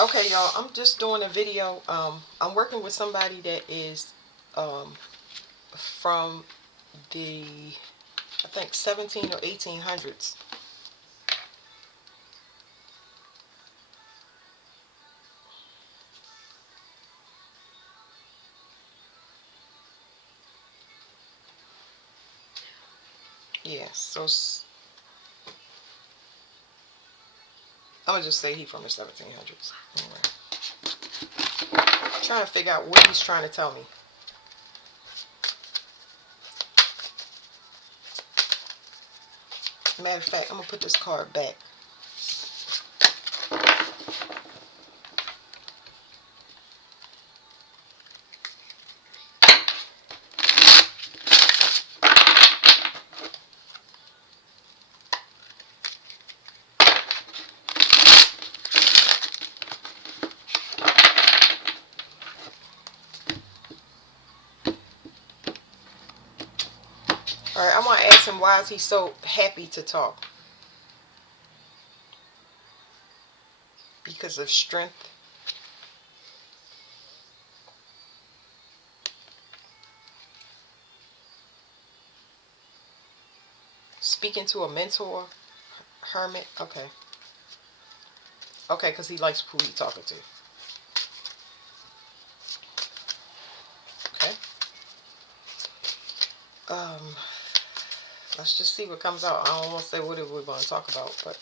Okay, y'all, I'm just doing a video. I'm working with somebody that is um, from the, I think, 17 or 1800s. Yeah, so I'm gonna just say he from the 1700s. Anyway, trying to figure out what he's trying to tell me. Matter of fact, I'm gonna put this card back. All right, I want to ask him why is he so happy to talk? Because of strength. Speaking to a mentor, hermit. Okay, okay, because he likes who he talking to. Okay. Um, let's just see what comes out. I don't want to say what we're going to talk about, but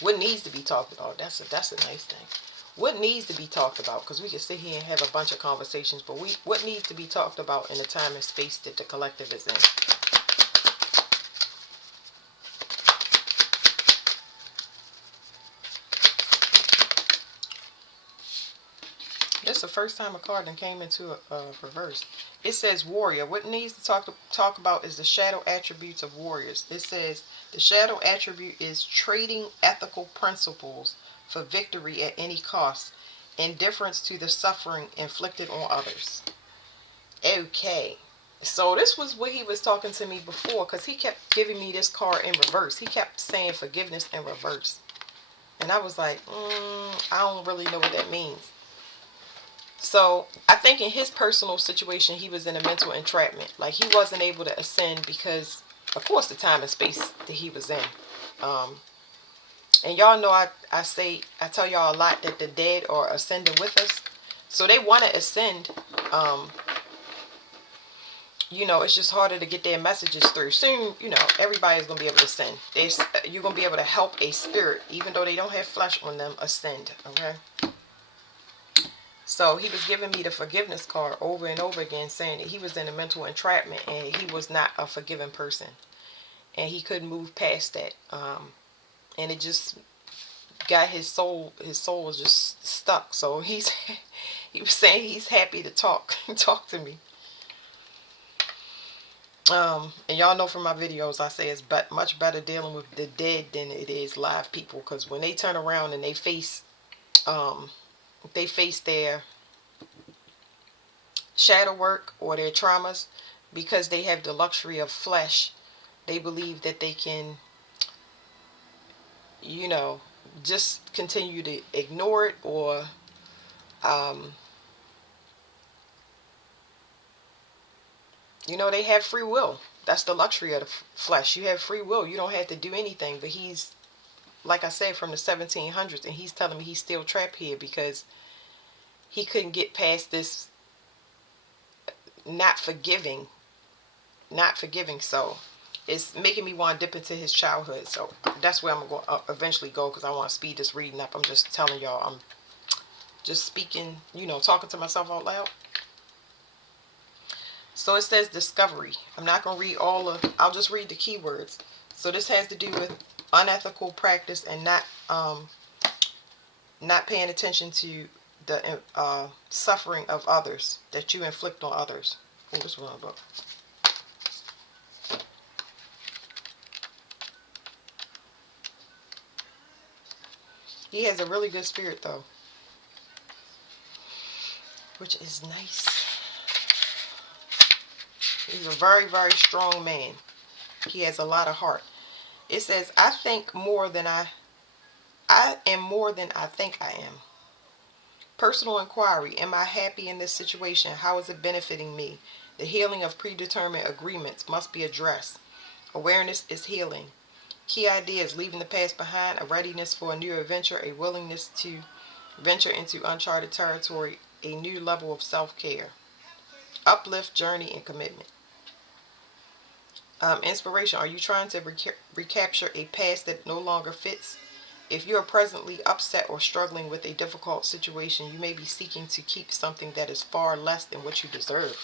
what needs to be talked about. That's a nice thing. What needs to be talked about? Because we can sit here and have a bunch of conversations, but what needs to be talked about in the time and space that the collective is in? This is the first time a card then came into a reverse. It says warrior. What needs to talk about is the shadow attributes of warriors. It says the shadow attribute is trading ethical principles for victory at any cost, indifference to the suffering inflicted on others. Okay. So this was what he was talking to me before, because he kept giving me this card in reverse. He kept saying forgiveness in reverse. And I was like, I don't really know what that means. So I think in his personal situation, he was in a mental entrapment. Like he wasn't able to ascend because, of course, the time and space that he was in. Um, and y'all know I tell y'all a lot that the dead are ascending with us. So they want to ascend. Um, it's just harder to get their messages through. Soon, everybody's going to be able to ascend. You're going to be able to help a spirit, even though they don't have flesh on them, ascend. Okay? So he was giving me the forgiveness card over and over again, saying that he was in a mental entrapment and he was not a forgiving person. And he couldn't move past that. And it just got his soul was just stuck. So he was saying he's happy to talk to me. And y'all know from my videos, I say it's much better dealing with the dead than it is live people, because when they turn around and um, they face their shadow work or their traumas, because they have the luxury of flesh, they believe that they can, you know, just continue to ignore it, or um, they have free will. That's the luxury of the flesh. You have free will. You don't have to do anything. But he's, like I said, from the 1700s, and he's telling me he's still trapped here because he couldn't get past this not forgiving, not forgiving. So it's making me want to dip into his childhood. So that's where I'm going to eventually go, because I want to speed this reading up. I'm just telling y'all, I'm just speaking, talking to myself out loud. So it says discovery. I'm not going to read I'll just read the keywords. So this has to do with unethical practice and not paying attention to the suffering of others that you inflict on others. Oh, this one book. He has a really good spirit though, which is nice. He's a very, very strong man. He has a lot of heart. It says, I am more than I think I am. Personal inquiry. Am I happy in this situation? How is it benefiting me? The healing of predetermined agreements must be addressed. Awareness is healing. Key ideas: leaving the past behind, a readiness for a new adventure, a willingness to venture into uncharted territory, a new level of self-care. Uplift, journey, and commitment. Inspiration. Are you trying to recapture a past that no longer fits? If you are presently upset or struggling with a difficult situation, you may be seeking to keep something that is far less than what you deserve.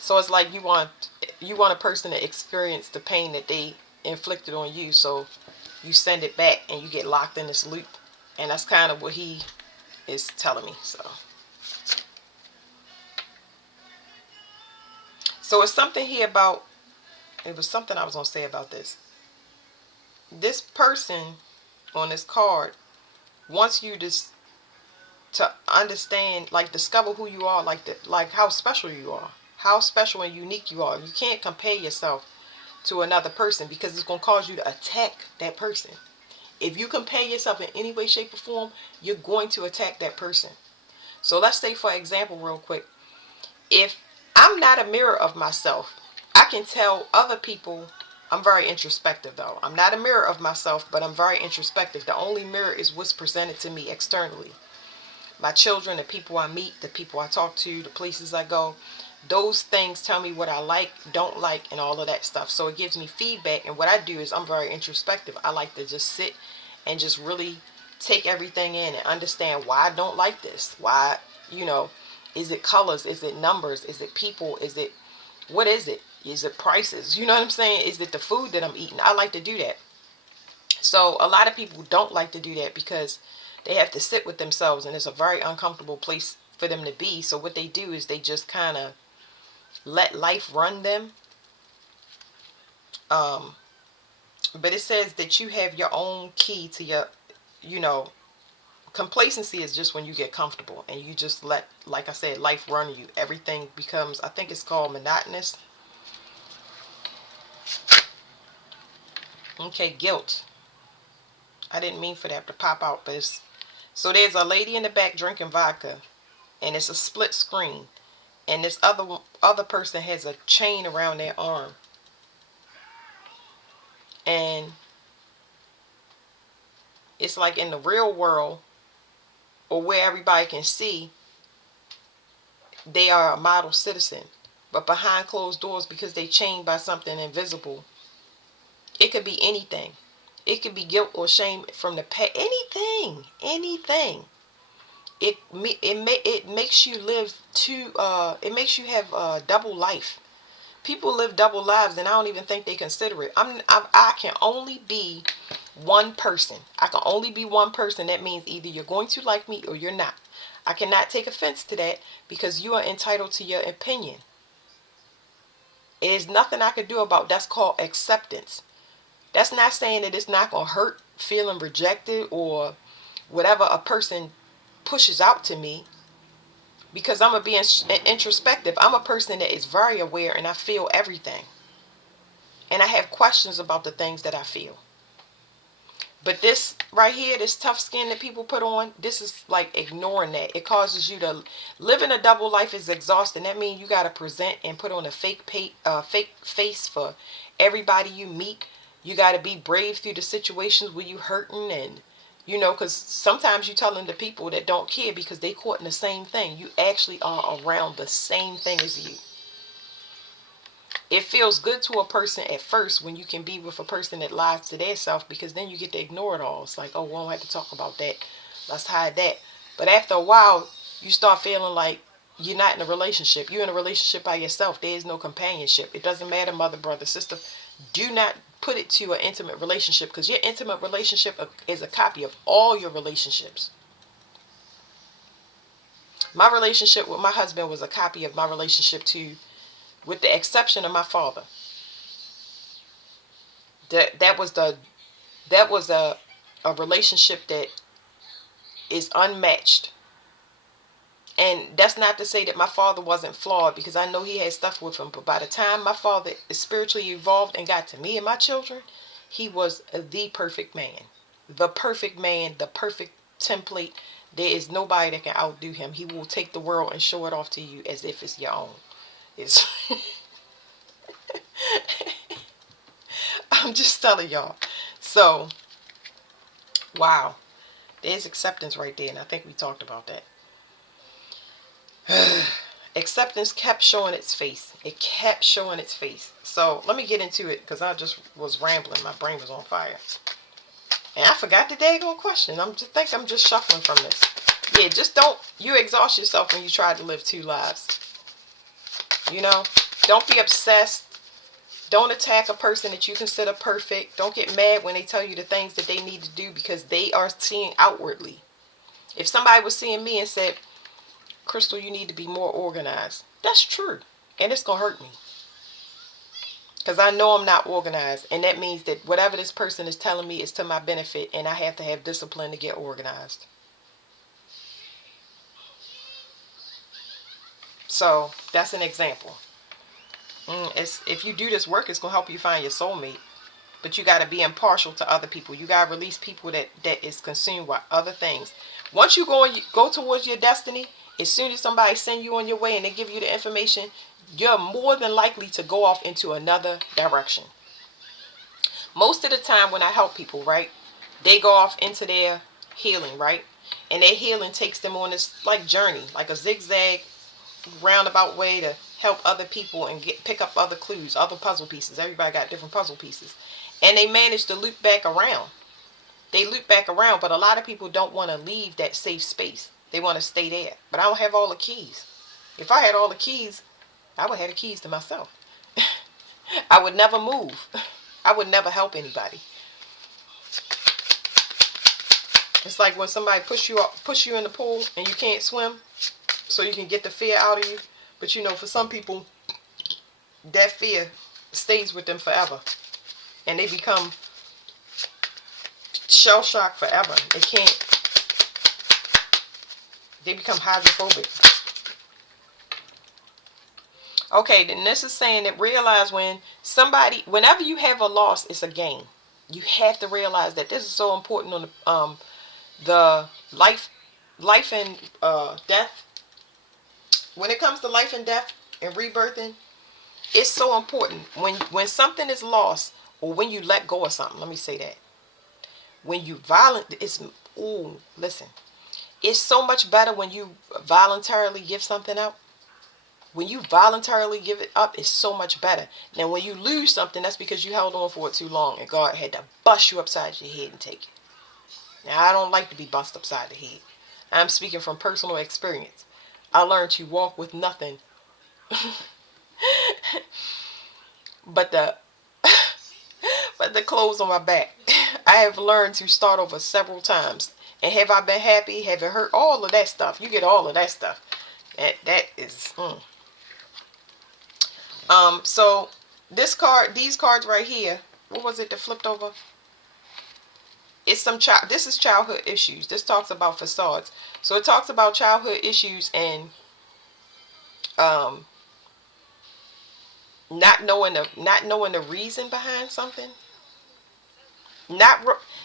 So it's like you want a person to experience the pain that they inflicted on you, so you send it back and you get locked in this loop. And that's kind of what he is telling me. So it's something here about, it was something I was going to say about this. This person on this card wants you to understand, like, discover who you are, like how special you are, how special and unique you are. You can't compare yourself to another person because it's going to cause you to attack that person. If you compare yourself in any way, shape, or form, you're going to attack that person. So let's say, for example, real quick, if I'm not a mirror of myself, I can tell other people. I'm very introspective, though. I'm not a mirror of myself, but I'm very introspective. The only mirror is what's presented to me externally. My children, the people I meet, the people I talk to, the places I go. Those things tell me what I like, don't like, and all of that stuff. So it gives me feedback. And what I do is I'm very introspective. I like to just sit and just really take everything in and understand why I don't like this. Why, is it colors? Is it numbers? Is it people? What is it? Is it prices? You know what I'm saying? Is it the food that I'm eating? I like to do that. So a lot of people don't like to do that because they have to sit with themselves, and it's a very uncomfortable place for them to be. So what they do is they just kind of let life run them. But it says that you have your own key to your, you know, complacency is just when you get comfortable and you just let, like I said, life run you. Everything becomes, I think it's called monotonous. Okay, guilt. I didn't mean for that to pop out, but it's, so there's a lady in the back drinking vodka, and it's a split screen, and this other person has a chain around their arm, and it's like in the real world, or where everybody can see, they are a model citizen, but behind closed doors, because they chained by something invisible, it could be anything. It could be guilt or shame from the past. Anything. It makes you live two. It makes you have a double life. People live double lives, and I don't even think they consider it. I can only be one person. I can only be one person. That means either you're going to like me or you're not. I cannot take offense to that because you are entitled to your opinion. There's nothing I could do about that's called acceptance. That's not saying that it's not going to hurt feeling rejected or whatever a person pushes out to me, because I'm going to be introspective. I'm a person that is very aware and I feel everything. And I have questions about the things that I feel. But this right here, this tough skin that people put on, this is like ignoring that. It causes you to live in a double life is exhausting. That means you got to present and put on a fake face for everybody you meet. You got to be brave through the situations where you hurting, and because sometimes you telling the people that don't care because they caught in the same thing. You actually are around the same thing as you. It feels good to a person at first when you can be with a person that lies to their self, because then you get to ignore it all. It's like, oh, we don't have to talk about that. Let's hide that. But after a while, you start feeling like you're not in a relationship. You're in a relationship by yourself. There is no companionship. It doesn't matter, mother, brother, sister. Do not put it to an intimate relationship, because your intimate relationship is a copy of all your relationships. My relationship with my husband was a copy of my relationship to, with the exception of my father. That was a relationship that is unmatched. And that's not to say that my father wasn't flawed, because I know he had stuff with him. But by the time my father spiritually evolved and got to me and my children, he was the perfect man. The perfect man, the perfect template. There is nobody that can outdo him. He will take the world and show it off to you as if it's your own. It's I'm just telling y'all. So, wow. There's acceptance right there, and I think we talked about that. Acceptance kept showing its face. It kept showing its face. So, let me get into it, because I just was rambling. My brain was on fire. And I forgot the daggone question. I'm just shuffling from this. Yeah, just don't you exhaust yourself when you try to live two lives. You know? Don't be obsessed. Don't attack a person that you consider perfect. Don't get mad when they tell you the things that they need to do because they are seeing outwardly. If somebody was seeing me and said, Crystal, you need to be more organized. That's true. And it's going to hurt me. Because I know I'm not organized. And that means that whatever this person is telling me is to my benefit. And I have to have discipline to get organized. So that's an example. If you do this work, it's going to help you find your soulmate. But you got to be impartial to other people. You got to release people that is consumed with other things. Once you go towards your destiny, as soon as somebody send you on your way and they give you the information, you're more than likely to go off into another direction. Most of the time when I help people, right, they go off into their healing, right? And their healing takes them on this like journey, like a zigzag roundabout way to help other people and pick up other clues, other puzzle pieces. Everybody got different puzzle pieces. And they manage to loop back around. They loop back around, but a lot of people don't want to leave that safe space. They want to stay there. But I don't have all the keys. If I had all the keys, I would have the keys to myself. I would never move. I would never help anybody. It's like when somebody push you in the pool and you can't swim, so you can get the fear out of you. But you know, for some people, that fear stays with them forever. And they become shell shocked forever. They become hydrophobic. Okay, then this is saying that realize whenever you have a loss, it's a gain. You have to realize that this is so important on the life and death. When it comes to life and death and rebirthing, it's so important. When something is lost or when you let go of something, let me say that. When you listen. It's so much better when you voluntarily give something up. When you voluntarily give it up, it's so much better. Now, when you lose something, that's because you held on for it too long and God had to bust you upside your head and take it. Now, I don't like to be bust upside the head. I'm speaking from personal experience. I learned to walk with nothing but the clothes on my back. I have learned to start over several times. And have I been happy? Have it hurt? All of that stuff. You get all of that stuff. That is. So these cards right here. What was it that flipped over? It's this is childhood issues. This talks about facades. So it talks about childhood issues and not knowing the reason behind something.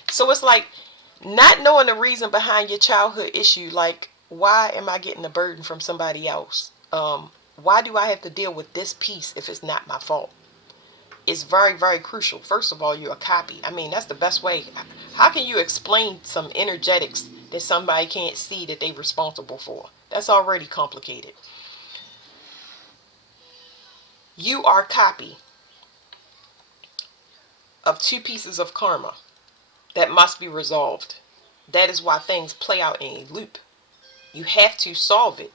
So it's like not knowing the reason behind your childhood issue. Like, why am I getting a burden from somebody else? Why do I have to deal with this piece if it's not my fault? It's very, very crucial. First of all, you're a copy. I mean, that's the best way. How can you explain some energetics that somebody can't see that they're responsible for? That's already complicated. You are a copy of two pieces of karma that must be resolved. That is why things play out in a loop. You have to solve it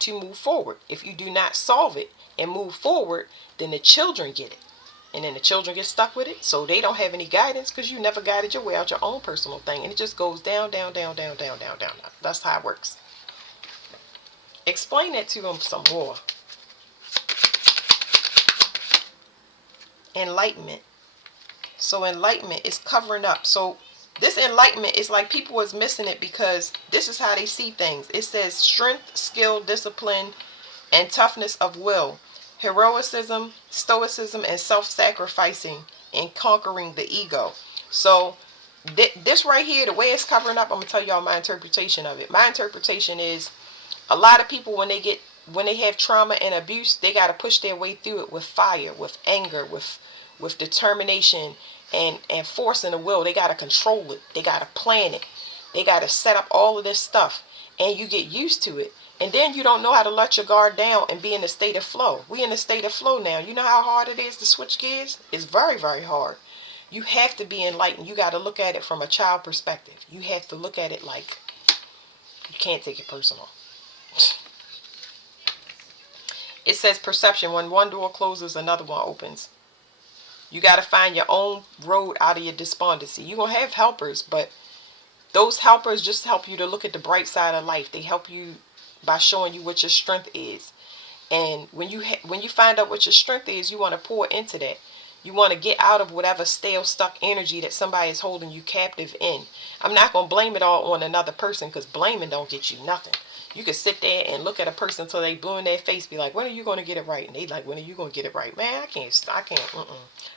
to move forward. If you do not solve it and move forward, then the children get it. And then the children get stuck with it, so they don't have any guidance because you never guided your way out your own personal thing. And it just goes down, down, down, down, down, down, down. That's how it works. Explain that to them some more. Enlightenment. So enlightenment is covering up. So this enlightenment is like people is missing it because this is how they see things. It says strength, skill, discipline, and toughness of will. Heroism, stoicism, and self-sacrificing in conquering the ego. So this right here, the way it's covering up, I'm gonna tell y'all my interpretation of it. My interpretation is a lot of people when they have trauma and abuse, they got to push their way through it with fire, with anger, with determination and force and the will. They got to control it. They got to plan it. They got to set up all of this stuff, and you get used to it. And then you don't know how to let your guard down and be in a state of flow. We in a state of flow now. You know how hard it is to switch gears? It's very, very hard. You have to be enlightened. You got to look at it from a child perspective. You have to look at it like you can't take it personal. It says perception. When one door closes, another one opens. You got to find your own road out of your despondency. You're going to have helpers, but those helpers just help you to look at the bright side of life. They help you by showing you what your strength is. And when you find out what your strength is, you want to pour into that. You want to get out of whatever stale, stuck energy that somebody is holding you captive in. I'm not going to blame it all on another person, because blaming don't get you nothing. You can sit there and look at a person until they blue in their face, be like, when are you going to get it right? And they like, when are you going to get it right? Man, I can't.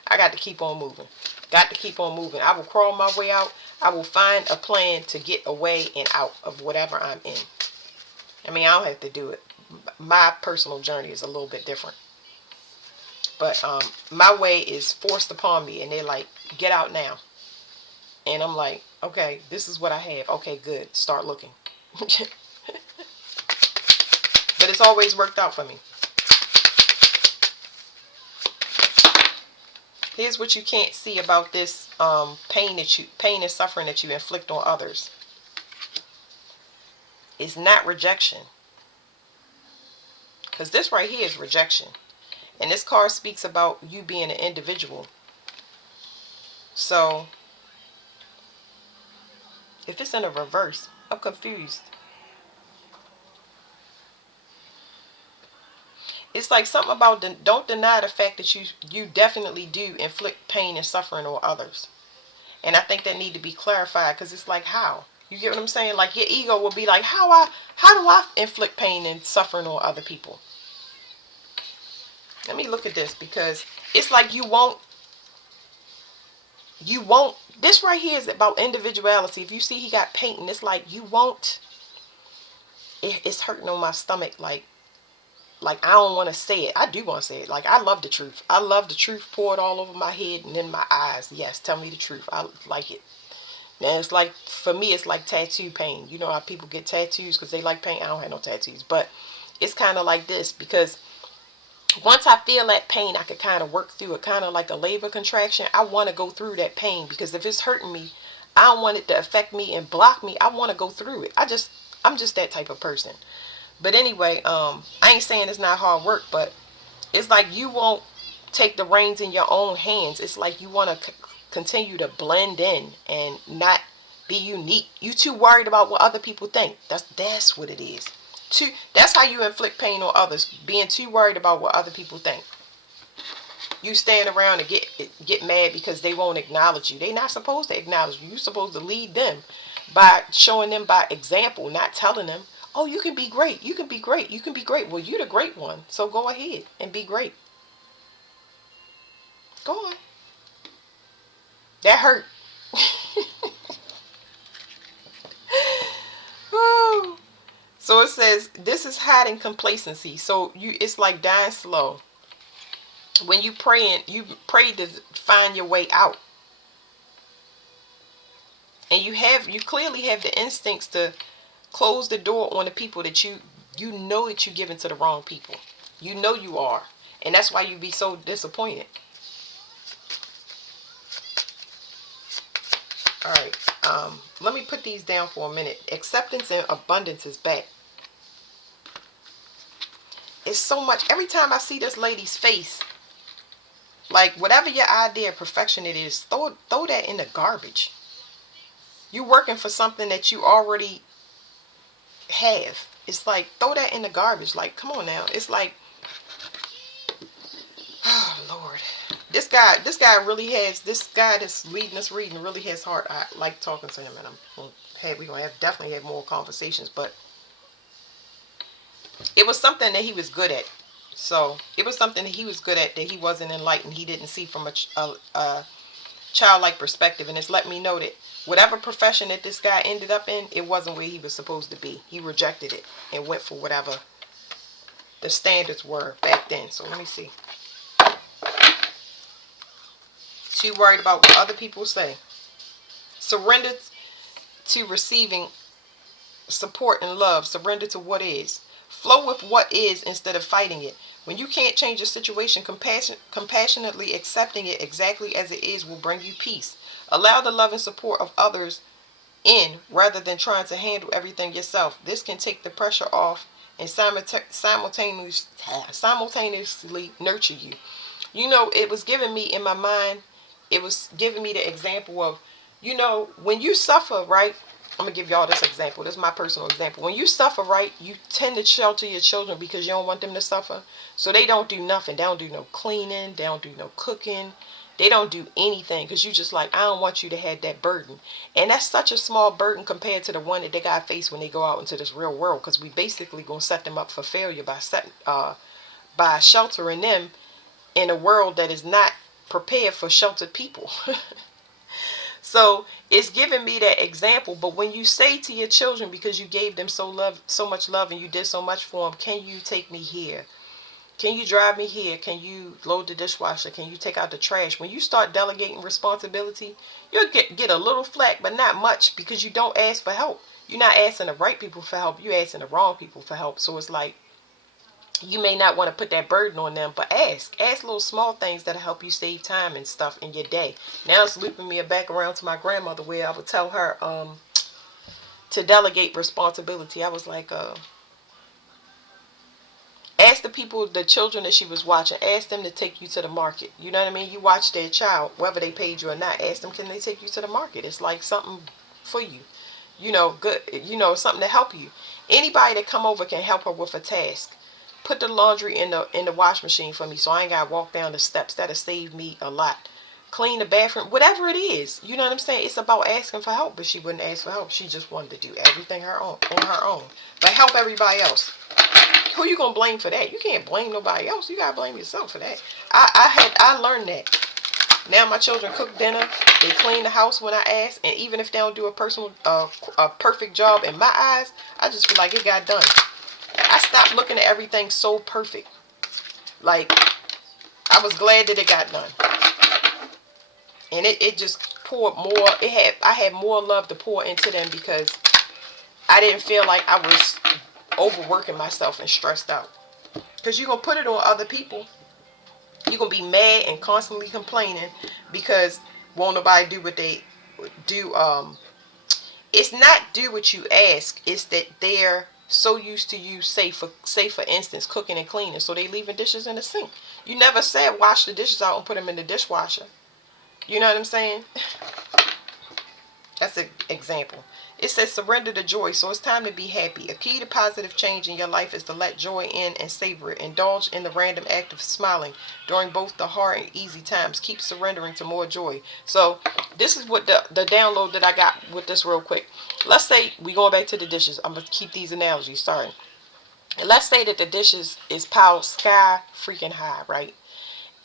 I got to keep on moving. Got to keep on moving. I will crawl my way out. I will find a plan to get away and out of whatever I'm in. I mean, I don't have to do it. My personal journey is a little bit different. But my way is forced upon me, and they're like, get out now. And I'm like, okay, this is what I have. Okay, good. Start looking. But it's always worked out for me. Here's what you can't see about this pain and suffering that you inflict on others. It's not rejection. Because this right here is rejection. And this card speaks about you being an individual. So, if it's in a reverse, I'm confused. It's like something about don't deny the fact that you definitely do inflict pain and suffering on others. And I think that need to be clarified, because it's like, how? You get what I'm saying? Like, your ego will be like, how do I inflict pain and suffering on other people? Let me look at this, because it's like you won't, this right here is about individuality. If you see he got painting, it's like you won't, it's hurting on my stomach, like I don't want to say it. I do want to say it. Like, I love the truth. I love the truth poured all over my head and in my eyes. Yes, tell me the truth. I like it. And it's like, for me, it's like tattoo pain. You know how people get tattoos because they like pain? I don't have no tattoos. But it's kind of like this, because once I feel that pain, I could kind of work through it, kind of like a labor contraction. I want to go through that pain, because if it's hurting me, I don't want it to affect me and block me. I want to go through it. I'm just that type of person. But anyway, I ain't saying it's not hard work, but it's like you won't take the reins in your own hands. It's like you want to continue to blend in and not be unique. You too worried about what other people think. That's what it is. That's how you inflict pain on others, being too worried about what other people think. You stand around and get mad because they won't acknowledge you. They're not supposed to acknowledge you. You're supposed to lead them by showing them by example, not telling them, oh, you can be great. You can be great. You can be great. Well, you're the great one. So go ahead and be great. Go on. That hurt. So it says, this is hiding complacency. So it's like dying slow. When you pray to find your way out. And you clearly have the instincts to close the door on the people that you know that you're giving to the wrong people. You know you are. And that's why you be so disappointed. Alright. Let me put these down for a minute. Acceptance and abundance is back. It's so much. Every time I see this lady's face, like, whatever your idea of perfection it is, throw that in the garbage. You're working for something that you already have. It's like, throw that in the garbage. Like, come on now. It's like, oh Lord, this guy really has, this guy that's leading this reading really has heart. I like talking to him, and we're gonna definitely have more conversations. But it was something that he was good at. So it was something that he was good at that he wasn't enlightened. He didn't see from a childlike perspective, and it's let me know that whatever profession that this guy ended up in, it wasn't where he was supposed to be. He rejected it and went for whatever the standards were back then. So let me see. Too worried about what other people say. Surrender to receiving support and love. Surrender to what is. Flow with what is instead of fighting it. When you can't change a situation, compassionately accepting it exactly as it is will bring you peace. Allow the love and support of others in rather than trying to handle everything yourself. This can take the pressure off and simultaneously nurture you. You know, it was giving me in my mind, it was giving me the example of, you know, when you suffer, right? I'm going to give y'all this example. This is my personal example. When you suffer, right, you tend to shelter your children because you don't want them to suffer. So they don't do nothing. They don't do no cleaning. They don't do no cooking. They don't do anything because you just like, I don't want you to have that burden. And that's such a small burden compared to the one that they got to face when they go out into this real world, because we basically going to set them up for failure by sheltering them in a world that is not prepared for sheltered people. So it's giving me that example. But when you say to your children, because you gave them so much love, and you did so much for them, can you take me here? Can you drive me here? Can you load the dishwasher? Can you take out the trash? When you start delegating responsibility, you'll get a little flack, but not much, because you don't ask for help. You're not asking the right people for help. You're asking the wrong people for help. So it's like, you may not want to put that burden on them, but ask little small things that'll help you save time and stuff in your day. Now it's looping me back around to my grandmother, where I would tell her to delegate responsibility. I was like, ask the people, the children that she was watching, ask them to take you to the market. You know what I mean? You watch their child, whether they paid you or not, ask them, can they take you to the market? It's like something for you. You know, good, you know, something to help you. Anybody that come over can help her with a task. Put the laundry in the wash machine for me so I ain't gotta walk down the steps. That'll save me a lot. Clean the bathroom, whatever it is. You know what I'm saying? It's about asking for help, but she wouldn't ask for help. She just wanted to do everything on her own. But help everybody else. Who you gonna blame for that? You can't blame nobody else. You gotta blame yourself for that. I learned that. Now my children cook dinner. They clean the house when I ask, and even if they don't do a perfect job in my eyes, I just feel like it got done. I stopped looking at everything so perfect. Like, I was glad that it got done, and it just poured more. I had more love to pour into them because I didn't feel like I was overworking myself and stressed out. Because you're gonna put it on other people. You're gonna be mad and constantly complaining because won't nobody do what they do. It's not do what you ask. It's that they're so used to you, say for instance, cooking and cleaning, so they leaving dishes in the sink. You never said wash the dishes out and put them in the dishwasher. You know what I'm saying? That's an example. It says surrender to joy, so it's time to be happy. A key to positive change in your life is to let joy in and savor it. Indulge in the random act of smiling during both the hard and easy times. Keep surrendering to more joy. So this is what the download that I got with this real quick. Let's say we going back to the dishes. I'm going to keep these analogies, sorry. And let's say that the dishes is piled sky freaking high, right?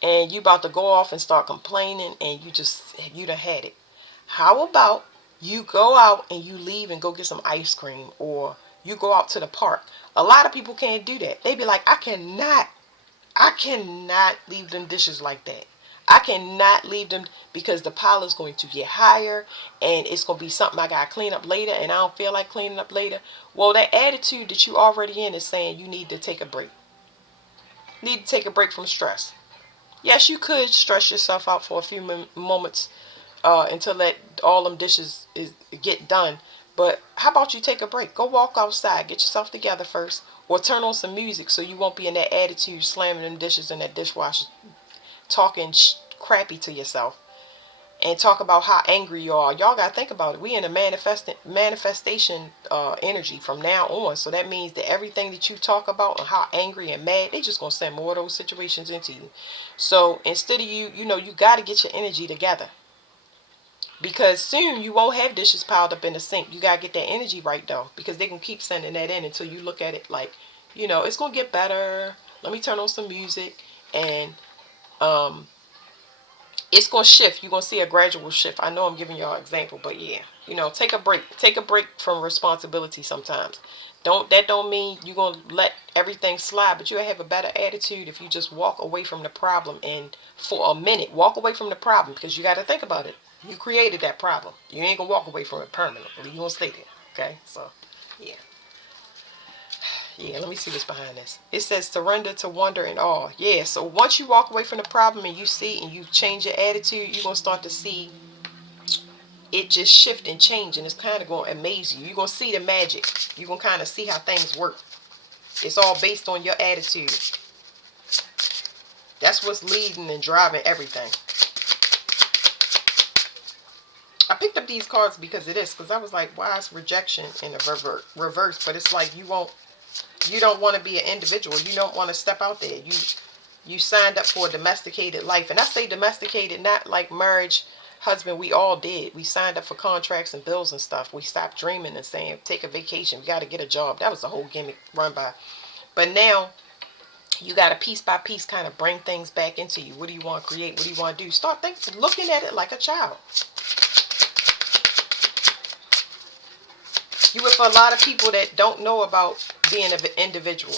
And you about to go off and start complaining, and you done had it. How about you go out and you leave and go get some ice cream, or you go out to the park? A lot of people can't do that. They be like, I cannot leave them dishes like that. I cannot leave them because the pile is going to get higher and it's going to be something I got to clean up later, and I don't feel like cleaning up later. Well, that attitude that you already in is saying you need to take a break. You need to take a break from stress. Yes, you could stress yourself out for a few moments until let all them dishes get done. But how about you take a break? Go walk outside. Get yourself together first. Or turn on some music so you won't be in that attitude slamming them dishes in that dishwasher, talking crappy to yourself. And talk about how angry you are. Y'all gotta think about it. We in a manifestation energy from now on. So that means that everything that you talk about and how angry and mad, they just gonna send more of those situations into you. So instead of you gotta get your energy together. Because soon you won't have dishes piled up in the sink. You gotta get that energy right though. Because they can keep sending that in until you look at it like, it's gonna get better. Let me turn on some music and it's going to shift. You're going to see a gradual shift. I know I'm giving y'all an example, but yeah, take a break. Take a break from responsibility sometimes. That don't mean you're going to let everything slide, but you'll have a better attitude if you just walk away from the problem, and for a minute walk away from the problem, because you got to think about it. You created that problem. You ain't going to walk away from it permanently. You're going to stay there. Okay? So, yeah. Yeah, let me see what's behind this. It says surrender to wonder and awe. Yeah, so once you walk away from the problem and you see and you change your attitude, you're going to start to see it just shift and change, and it's kind of going to amaze you. You're going to see the magic. You're going to kind of see how things work. It's all based on your attitude. That's what's leading and driving everything. I picked up these cards because of this, because I was like, why is rejection in a reverse? But it's like you don't want to be an individual. You don't want to step out there. You signed up for a domesticated life. And I say domesticated, not like marriage, husband. We all did. We signed up for contracts and bills and stuff. We stopped dreaming and saying, take a vacation. We got to get a job. That was the whole gimmick run by. But now you got to piece by piece kind of bring things back into you. What do you want to create? What do you want to do? Start looking at it like a child. You with a lot of people that don't know about being an individual.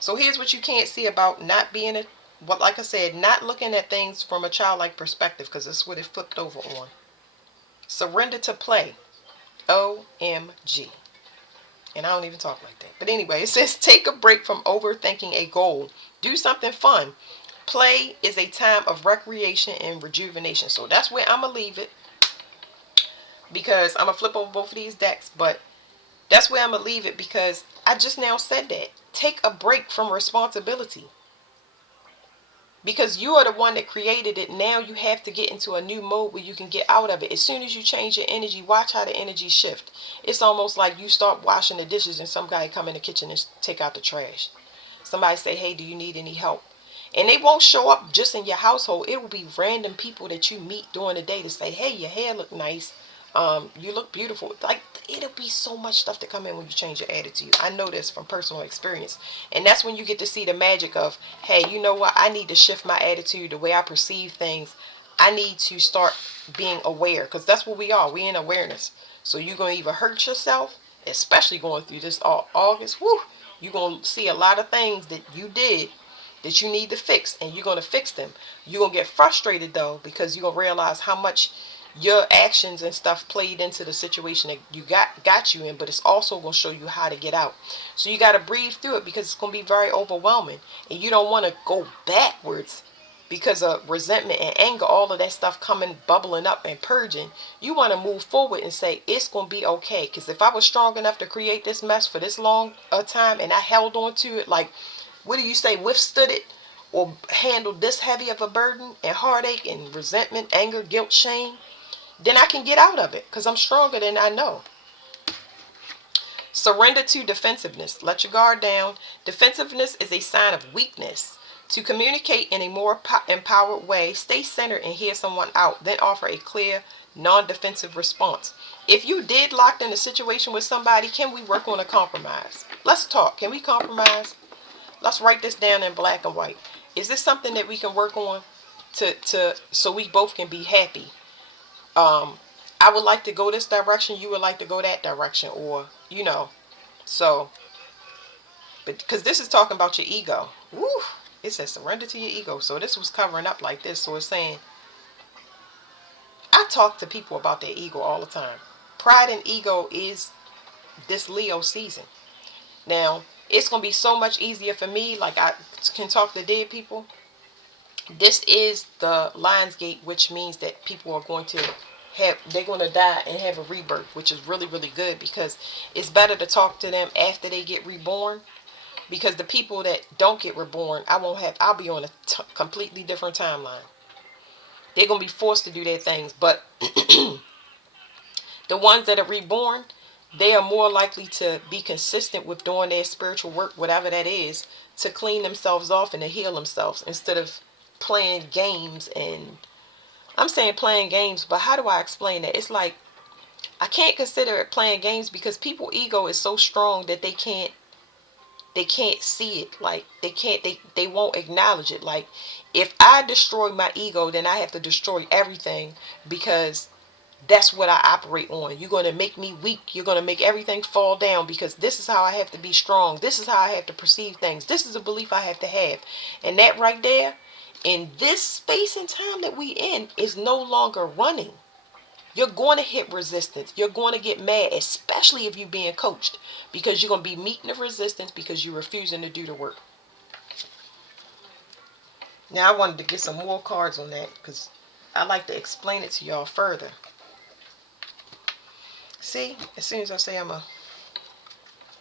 So here's what you can't see about not being but like I said, not looking at things from a childlike perspective, because that's what it flipped over on. Surrender to play. OMG. And I don't even talk like that. But anyway, it says take a break from overthinking a goal. Do something fun. Play is a time of recreation and rejuvenation. So that's where I'm going to leave it, because I'm going to flip over both of these decks. But that's where I'm going to leave it, because I just now said that. Take a break from responsibility. Because you are the one that created it. Now you have to get into a new mode where you can get out of it. As soon as you change your energy, watch how the energy shift. It's almost like you start washing the dishes and some guy come in the kitchen and take out the trash. Somebody say, hey, do you need any help? And they won't show up just in your household. It will be random people that you meet during the day to say, hey, your hair look nice. You look beautiful. Like, it'll be so much stuff to come in when you change your attitude. I know this from personal experience. And that's when you get to see the magic of, hey, you know what? I need to shift my attitude, the way I perceive things. I need to start being aware, because that's what we are. We in awareness. So you're going to either hurt yourself, especially going through this August. Whoo, you're going to see a lot of things that you did that you need to fix, and you're going to fix them. You're going to get frustrated, though, because you're going to realize how much your actions and stuff played into the situation that you got you in, but it's also going to show you how to get out. So you got to breathe through it, because it's going to be very overwhelming, and you don't want to go backwards because of resentment and anger, all of that stuff coming, bubbling up and purging. You want to move forward and say, it's going to be okay. Because if I was strong enough to create this mess for this long a time, and I held on to it, like, what do you say, withstood it, or handled this heavy of a burden and heartache and resentment, anger, guilt, shame, then I can get out of it, because I'm stronger than I know. Surrender to defensiveness. Let your guard down. Defensiveness is a sign of weakness. To communicate in a more empowered way, stay centered and hear someone out. Then offer a clear, non-defensive response. If you did locked in a situation with somebody, can we work on a compromise? Let's talk. Can we compromise? Let's write this down in black and white. Is this something that we can work on so we both can be happy? I would like to go this direction, you would like to go that direction, or so, but because this is talking about your ego. Woo, it says surrender to your ego. So this was covering up like this. So it's saying, I talk to people about their ego all the time. Pride and ego is this Leo season. Now it's going to be so much easier for me, like I can talk to dead people. This is the Lion's Gate, which means that people are going to they're going to die and have a rebirth, which is really, really good, because it's better to talk to them after they get reborn, because the people that don't get reborn, I'll be on a completely different timeline. They're going to be forced to do their things, but the ones that are reborn, they are more likely to be consistent with doing their spiritual work, whatever that is, to clean themselves off and to heal themselves, instead of playing games. And I'm saying playing games, but how do I explain that? It's like, I can't consider it playing games, because people's ego is so strong that they can't they can't see it. Like they won't acknowledge it. Like, if I destroy my ego, then I have to destroy everything, because that's what I operate on. You're going to make me weak. You're going to make everything fall down, because this is how I have to be strong. This is how I have to perceive things. This is a belief I have to have. And that right there, in this space and time that we in, is no longer running. You're going to hit resistance. You're going to get mad, especially if you're being coached, because you're going to be meeting the resistance because you're refusing to do the work. Now, I wanted to get some more cards on that because I like to explain it to y'all further. See, as soon as I say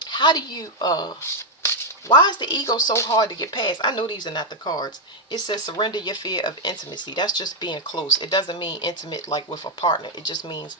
how do you, why is the ego so hard to get past? I know these are not the cards. It says surrender your fear of intimacy. That's just being close. It doesn't mean intimate like with a partner. It just means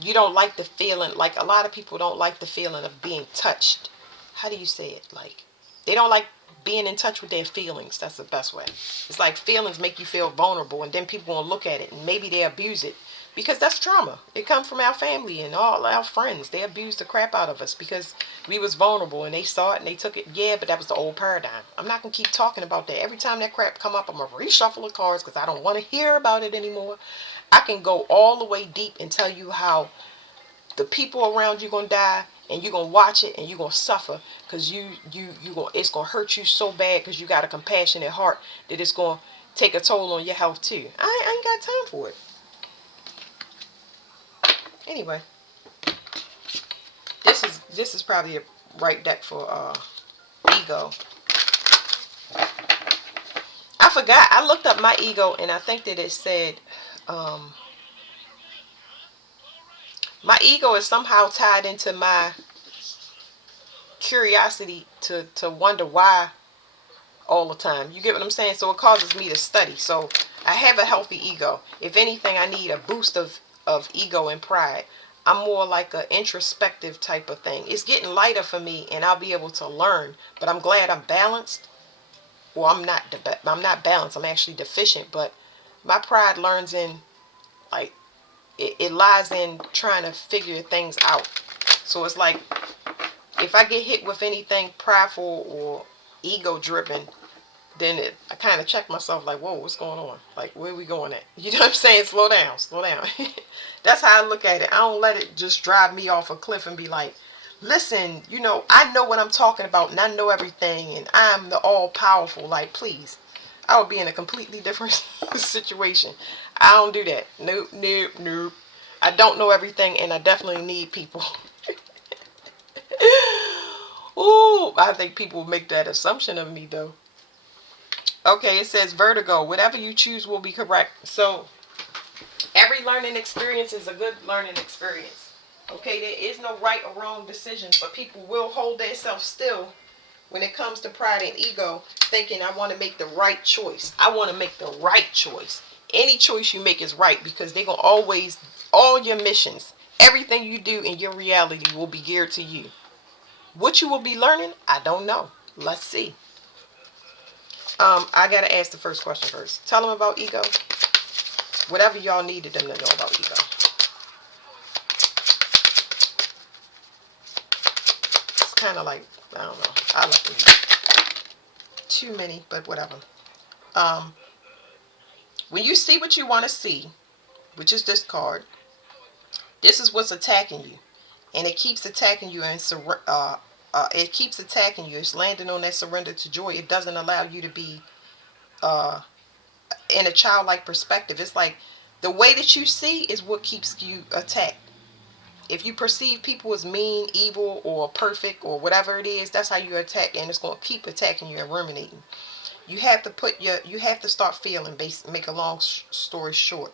you don't like the feeling. Like, a lot of people don't like the feeling of being touched. How do you say it? Like, they don't like being in touch with their feelings. That's the best way. It's like feelings make you feel vulnerable, and then people will look at it and maybe they abuse it, because that's trauma. It comes from our family and all our friends. They abused the crap out of us because we was vulnerable, and they saw it and they took it. Yeah, but that was the old paradigm. I'm not going to keep talking about that. Every time that crap come up, I'm going to reshuffle the cards because I don't want to hear about it anymore. I can go all the way deep and tell you how the people around you going to die, and you're going to watch it and you're going to suffer, because it's going to hurt you so bad because you got a compassionate heart, that it's going to take a toll on your health too. I ain't got time for it. Anyway, this is probably a right deck for ego. I forgot. I looked up my ego, and I think that it said my ego is somehow tied into my curiosity to wonder why all the time. You get what I'm saying? So it causes me to study. So I have a healthy ego. If anything, I need a boost of ego and pride. I'm more like an introspective type of thing. It's getting lighter for me, and I'll be able to learn. But I'm glad I'm balanced. Well, I'm not balanced. I'm actually deficient. But my pride learns in, like, it lies in trying to figure things out. So it's like, if I get hit with anything prideful or ego driven, then I kind of check myself, like, whoa, what's going on? Like, where are we going at? You know what I'm saying? Slow down, slow down. That's how I look at it. I don't let it just drive me off a cliff and be like, listen, I know what I'm talking about, and I know everything, and I'm the all powerful. Like, please. I would be in a completely different situation. I don't do that. Nope, nope, nope. I don't know everything, and I definitely need people. Ooh, I think people make that assumption of me, though. Okay, it says vertigo. Whatever you choose will be correct. So, every learning experience is a good learning experience. Okay, there is no right or wrong decisions, but people will hold themselves still when it comes to pride and ego, thinking, I want to make the right choice. I want to make the right choice. Any choice you make is right, because they're going to always, all your missions, everything you do in your reality will be geared to you. What you will be learning, I don't know. Let's see. I gotta ask the first question first. Tell them about ego. Whatever y'all needed them to know about ego. It's kind of like, I don't know. I like to read. Too many, but whatever. When you see what you want to see, which is this card, this is what's attacking you, and it keeps attacking you, and it keeps attacking you. It's landing on that surrender to joy. It doesn't allow you to be in a childlike perspective. It's like the way that you see is what keeps you attacked. If you perceive people as mean, evil, or perfect, or whatever it is, that's how you attack, and it's going to keep attacking you and ruminating. You have to start feeling. Make a long story short,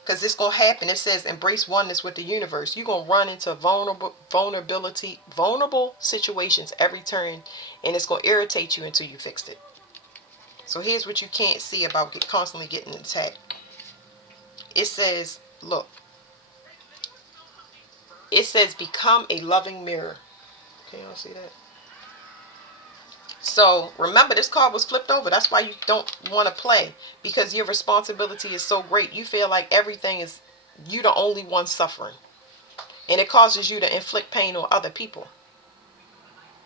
because it's going to happen. It says embrace oneness with the universe. You're going to run into vulnerable situations every turn, and it's going to irritate you until you fix it. So here's what you can't see about constantly getting attacked. It says, look, it says become a loving mirror. Can y'all see that? So remember, this card was flipped over. That's why you don't want to play, because your responsibility is so great. You feel like everything is, you the only one suffering, and it causes you to inflict pain on other people.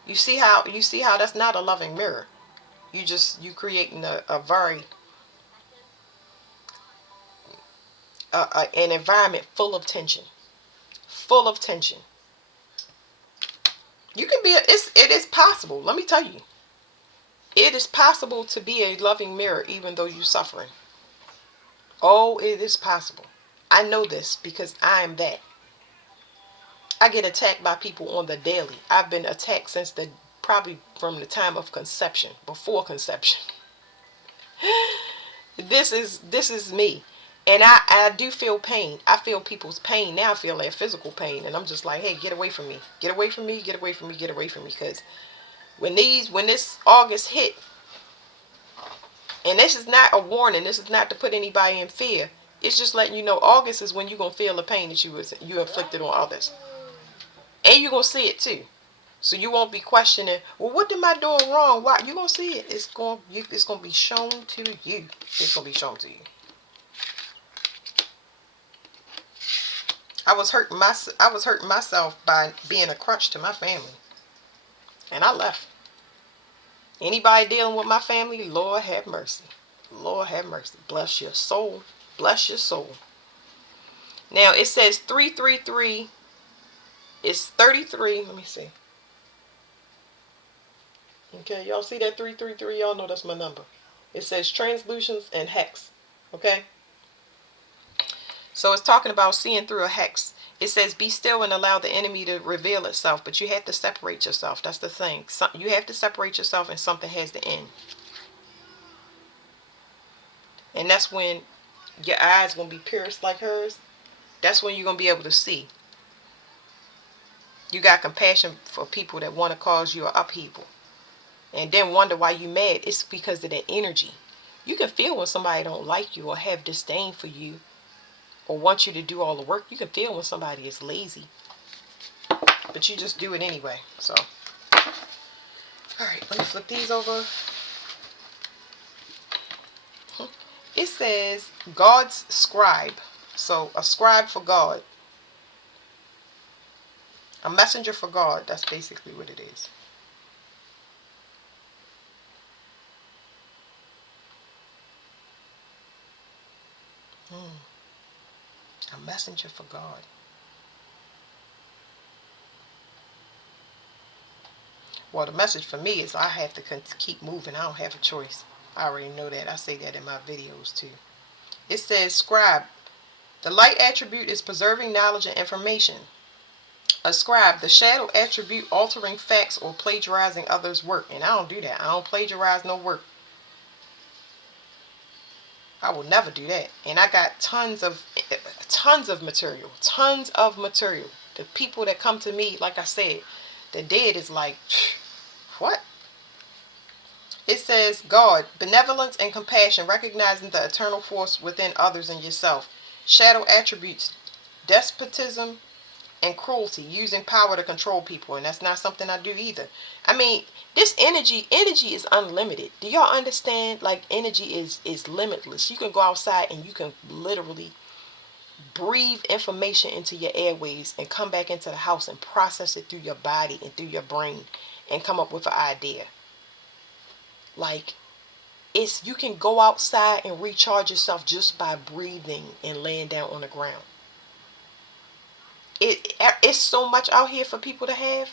You see how that's not a loving mirror. You creating a very an environment full of tension, full of tension. You can be it is possible. Let me tell you, it is possible to be a loving mirror even though you're suffering. Oh, it is possible. I know this because I am that. I get attacked by people on the daily. I've been attacked since the probably from the time of conception, before conception. This is me. And I do feel pain. I feel people's pain. Now I feel their physical pain. And I'm just like, hey, get away from me. Get away from me. Get away from me. Get away from me. Because when this August hit, and this is not a warning, this is not to put anybody in fear. It's just letting you know August is when you're gonna feel the pain that you inflicted on others. And you're gonna see it too. So you won't be questioning, well, what am I doing wrong? Why? You're gonna see it. It's gonna be shown to you. It's gonna be shown to you. I was hurting myself by being a crutch to my family. And I left. Anybody dealing with my family, Lord have mercy. Lord have mercy. Bless your soul. Bless your soul. Now it says 333 is 33. Let me see. Okay, y'all see that 333? Y'all know that's my number. It says translutions and hex. Okay? So it's talking about seeing through a hex. It says be still and allow the enemy to reveal itself, but you have to separate yourself. That's the thing. You have to separate yourself and something has to end. And that's when your eyes going to be pierced like hers. That's when you're going to be able to see. You got compassion for people that want to cause you an upheaval. And then wonder why you mad. It's because of that energy. You can feel when somebody don't like you or have disdain for you or want you to do all the work. You can feel when somebody is lazy. But you just do it anyway. So, alright, let me flip these over. It says God's scribe. So, a scribe for God. A messenger for God. That's basically what it is. A messenger for God. Well, the message for me is I have to keep moving. I don't have a choice. I already know that. I say that in my videos too. It says scribe. The light attribute is preserving knowledge and information. A scribe, the shadow attribute, altering facts or plagiarizing others' work. And I don't do that. I don't plagiarize no work. I will never do that. And I got tons of material. Tons of material. The people that come to me, like I said, the dead is like, what? It says God, benevolence and compassion, recognizing the eternal force within others and yourself. Shadow attributes, despotism and cruelty, using power to control people, and that's not something I do either. I mean, this energy is unlimited. Do y'all understand? Like, energy is limitless. You can go outside and you can literally breathe information into your airways and come back into the house and process it through your body and through your brain and come up with an idea. Like, you can go outside and recharge yourself just by breathing and laying down on the ground. It's so much out here for people to have.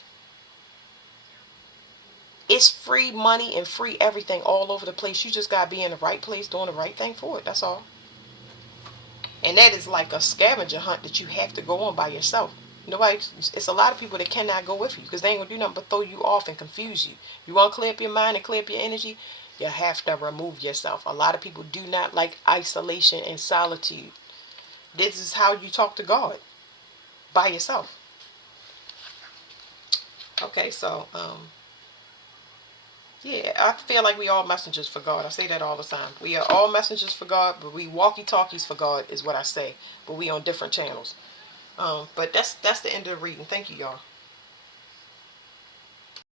It's free money and free everything all over the place. You just gotta be in the right place doing the right thing for it. That's all. And that is like a scavenger hunt that you have to go on by yourself. It's a lot of people that cannot go with you because they ain't gonna do nothing but throw you off and confuse you. You want to clear up your mind and clear up your energy, you have to remove yourself. A lot of people do not like isolation and solitude. This is how you talk to God, by yourself. Okay, so yeah, I feel like we all messengers for God. I say that all the time. We are all messengers for God, but we walkie-talkies for God is what I say. But we on different channels. But that's the end of the reading. Thank you, y'all.